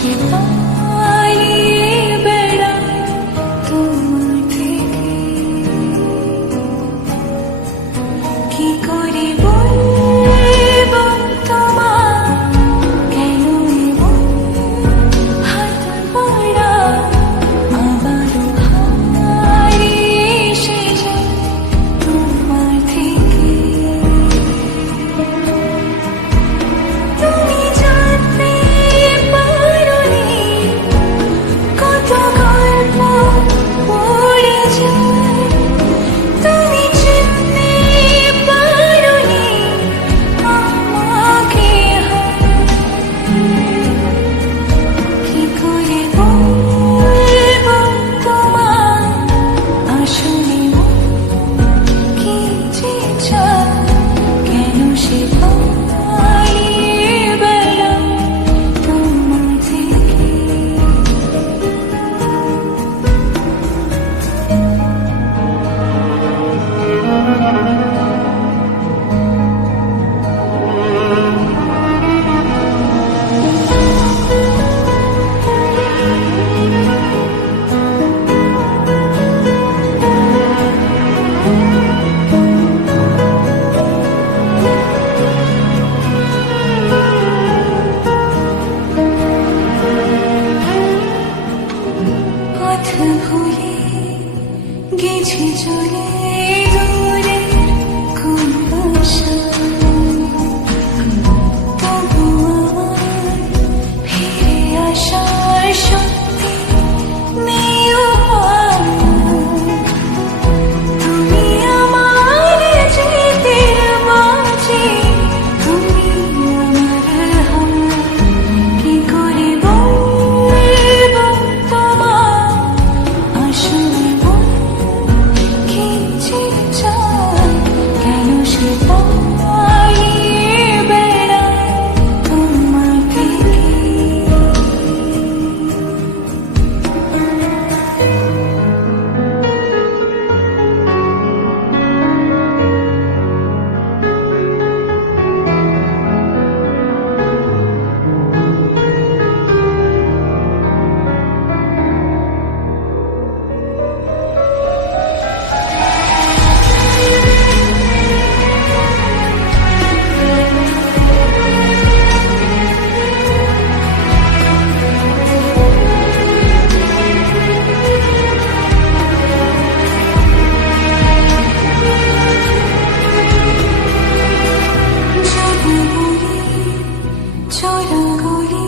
সে পালিয়ে বেড়ায় তোমার থেকে। কি করে বলবো তোমার কেন এমন হাত পড়া আবারও হারিয়ে এসে যায় তোমার থেকে। তুমি জানতে পারোনি কত গল্প পড়ে যায়, তুমি চিনতে পারোনি আমাকে। কি করে বলবো তোমার আসলে কি যে চায়, কেন সে পালিয়ে বেড়ায় তোমার থেকে। পথ ভুলে গেছি চলে দূরে কোন বাসায়, তবু আমার ফিরে আসার শক্তি নেই উপায়। তুমি আমার যেতের মাঝে, তুমি আমার হায়। কি করে বলবো তোমার আসলে কি যে চায়, কেন সে পালিয়ে বেড়ায় তোমার থেকে। চোরা গলি